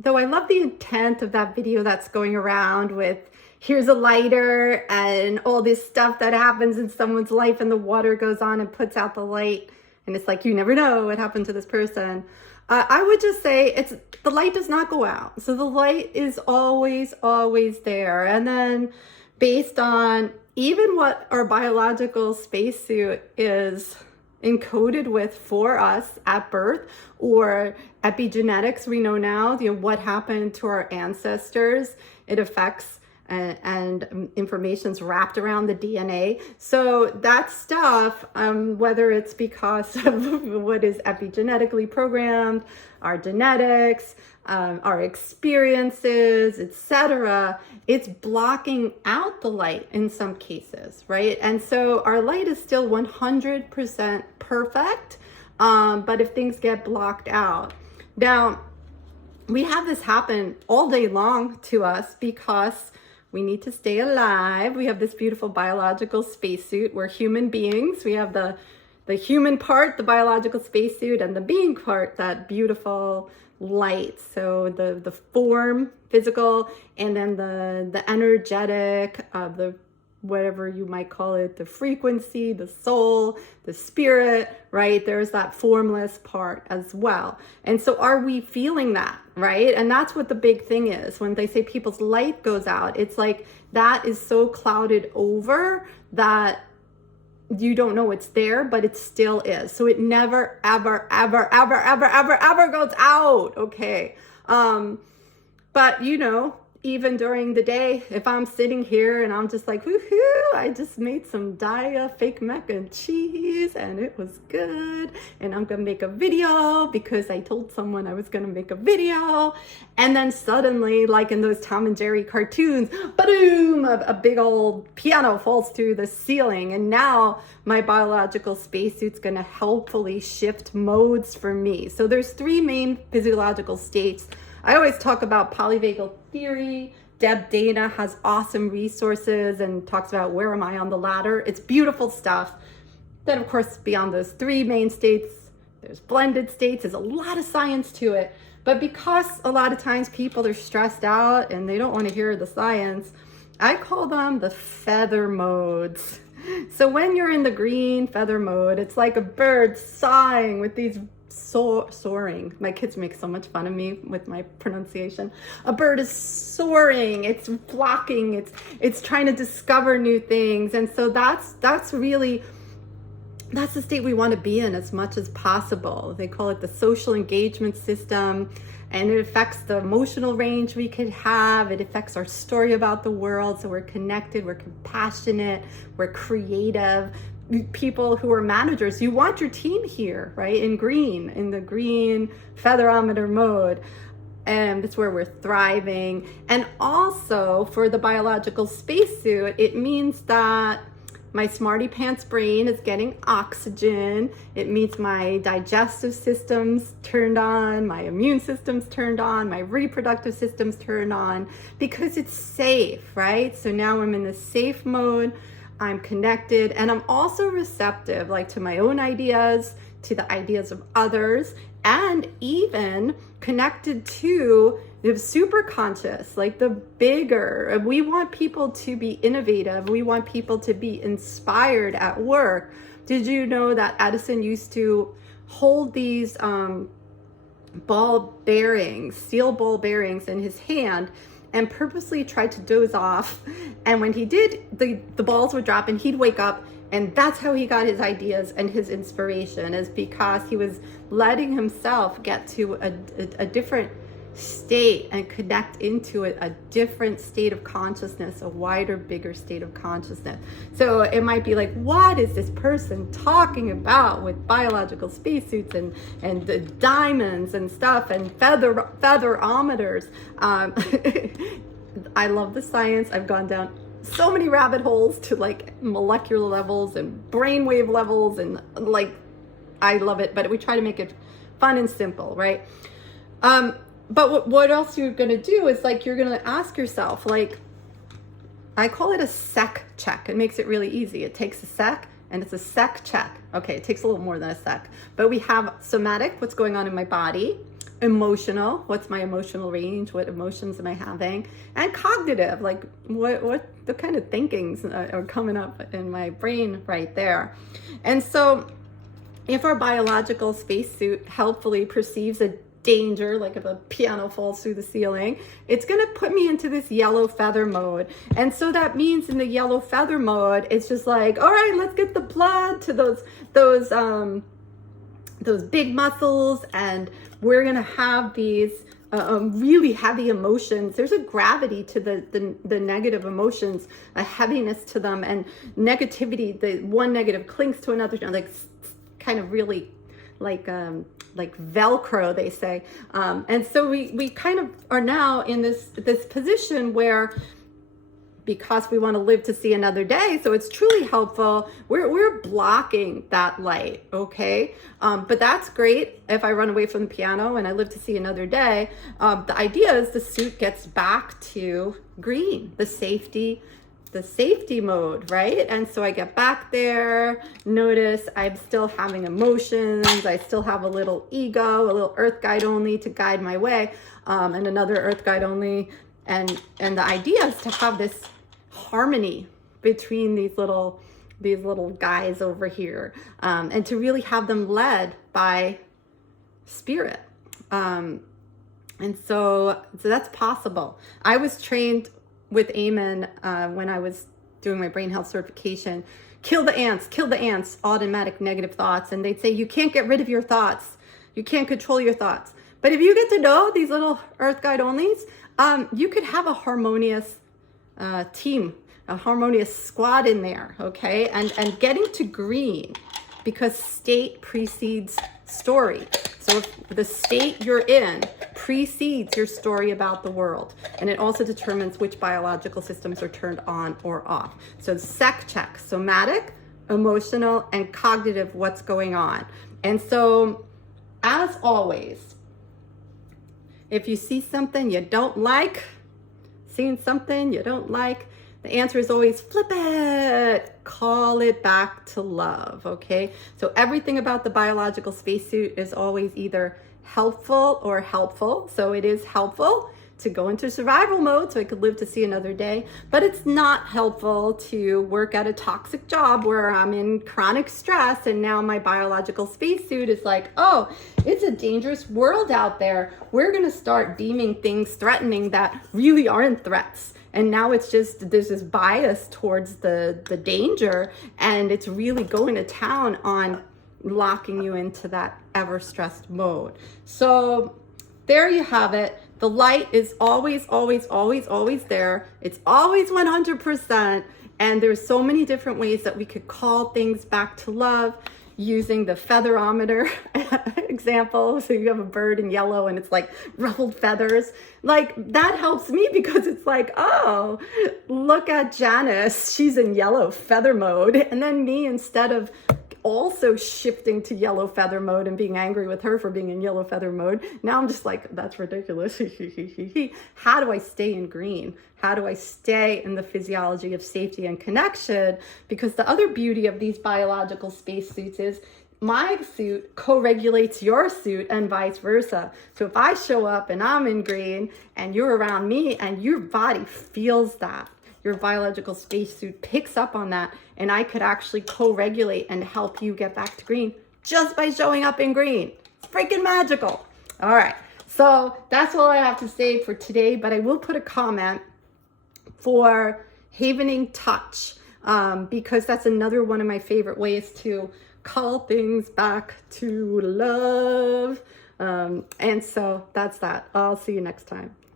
though I love the intent of that video that's going around with here's a lighter and all this stuff that happens in someone's life and the water goes on and puts out the light. And it's like, you never know what happened to this person. I would just say the light does not go out. So the light is always, always there. And then based on even what our biological spacesuit is encoded with for us at birth, or epigenetics, we know now, what happened to our ancestors, it affects and information's wrapped around the DNA. So that stuff, whether it's because of what is epigenetically programmed, our genetics, our experiences, etc., it's blocking out the light in some cases, right? And so our light is still 100% perfect, but if things get blocked out. Now, we have this happen all day long to us because we need to stay alive. We have this beautiful biological spacesuit. We're human beings. We have the human part, the biological spacesuit, and the being part, that beautiful light. So the form, physical, and then the energetic, the whatever you might call it, the frequency, the soul, the spirit, right? There's that formless part as well. And so are we feeling that, right? And that's what the big thing is. When they say people's light goes out, it's like that is so clouded over that you don't know it's there, but it still is. So it never, ever, ever, ever, ever, ever, ever goes out. Okay. But even during the day, if I'm sitting here and I'm just like, woohoo, I just made some Daya fake mac and cheese and it was good. And I'm going to make a video because I told someone I was going to make a video. And then suddenly, like in those Tom and Jerry cartoons, boom, a big old piano falls through the ceiling. And now my biological spacesuit's going to helpfully shift modes for me. So there's 3 main physiological states. I always talk about polyvagal theory. Deb Dana has awesome resources and talks about where am I on the ladder. It's beautiful stuff. Then, of course, beyond those 3 main states, there's blended states. There's a lot of science to it. But because a lot of times people are stressed out and they don't want to hear the science, I call them the feather modes. So when you're in the green feather mode, it's like a bird sighing with these soaring. My kids make so much fun of me with my pronunciation. A bird is soaring, it's flocking, it's trying to discover new things. And so that's the state we want to be in as much as possible. They call it the social engagement system, and it affects the emotional range we could have. It affects our story about the world. So we're connected, we're compassionate, we're creative. People who are managers, you want your team here, right? In the green featherometer mode. And it's where we're thriving. And also for the biological spacesuit, it means that my smarty pants brain is getting oxygen. It means my digestive system's turned on, my immune system's turned on, my reproductive system's turned on, because it's safe, right? So now I'm in the safe mode. I'm connected, and I'm also receptive, like to my own ideas, to the ideas of others, and even connected to the superconscious, like the bigger. We want people to be innovative. We want people to be inspired at work. Did you know that Edison used to hold these ball bearings, steel ball bearings in his hand, and purposely tried to doze off. And when he did, the balls would drop and he'd wake up. And that's how he got his ideas and his inspiration, is because he was letting himself get to a different state and connect into a different state of consciousness, a wider, bigger state of consciousness. So it might be like, what is this person talking about with biological spacesuits and the diamonds and stuff and featherometers? I love the science. I've gone down so many rabbit holes to like molecular levels and brainwave levels, and like, I love it, but we try to make it fun and simple, right? But what else you're going to do is like, you're going to ask yourself, like, I call it a sec check. It makes it really easy. It takes a sec and it's a sec check. Okay, it takes a little more than a sec, but we have somatic, what's going on in my body. Emotional, what's my emotional range, what emotions am I having, and cognitive, like what the kind of thinkings are coming up in my brain right there. And so if our biological spacesuit helpfully perceives a danger, like if a piano falls through the ceiling, it's going to put me into this yellow feather mode. And so that means in the yellow feather mode, it's just like, all right, let's get the blood to those big muscles, and we're going to have these really heavy emotions. There's a gravity to the negative emotions, a heaviness to them, and negativity. The one negative clings to another, like kind of really like Velcro, they say. And so we kind of are now in this position where, because we want to live to see another day, so it's truly helpful, we're blocking that light, okay? But that's great if I run away from the piano and I live to see another day. The idea is the suit gets back to green, the safety mode, right? And so I get back there, notice I'm still having emotions, I still have a little ego, a little earth guide only to guide my way, and another earth guide only. And the idea is to have this harmony between these little guys over here, and to really have them led by spirit. And so that's possible. I was trained with Amen when I was doing my brain health certification. Kill the ants, automatic negative thoughts. And they'd say, you can't get rid of your thoughts. You can't control your thoughts. But if you get to know these little earth guide onlys, you could have a harmonious team, a harmonious squad in there, okay? And getting to green, because state precedes story. So if the state you're in precedes your story about the world, and it also determines which biological systems are turned on or off. So SEC check, somatic, emotional, and cognitive, what's going on. And so, as always, if you see something you don't like, seeing something you don't like, the answer is always flip it, call it back to love, okay? So everything about the biological spacesuit is always either helpful or helpful. So it is helpful to go into survival mode so I could live to see another day, but it's not helpful to work at a toxic job where I'm in chronic stress and now my biological spacesuit is like, oh, it's a dangerous world out there. We're gonna start deeming things threatening that really aren't threats. And now it's just, there's this bias towards the danger, and it's really going to town on locking you into that ever stressed mode. So there you have it. The light is always, always, always, always there. It's always 100%. And there's so many different ways that we could call things back to love, using the featherometer example. So you have a bird in yellow and it's like ruffled feathers. Like that helps me, because it's like, oh, look at Janice. She's in yellow feather mode. And then me, instead of also shifting to yellow feather mode and being angry with her for being in yellow feather mode, now I'm just like, that's ridiculous. How do I stay in green? How do I stay in the physiology of safety and connection? Because the other beauty of these biological spacesuits is my suit co-regulates your suit and vice versa. So if I show up and I'm in green and you're around me and your body feels that, your biological spacesuit picks up on that, and I could actually co-regulate and help you get back to green just by showing up in green. It's freaking magical. All right, so that's all I have to say for today, but I will put a comment for havening touch, because that's another one of my favorite ways to call things back to love. And so that's that. I'll see you next time.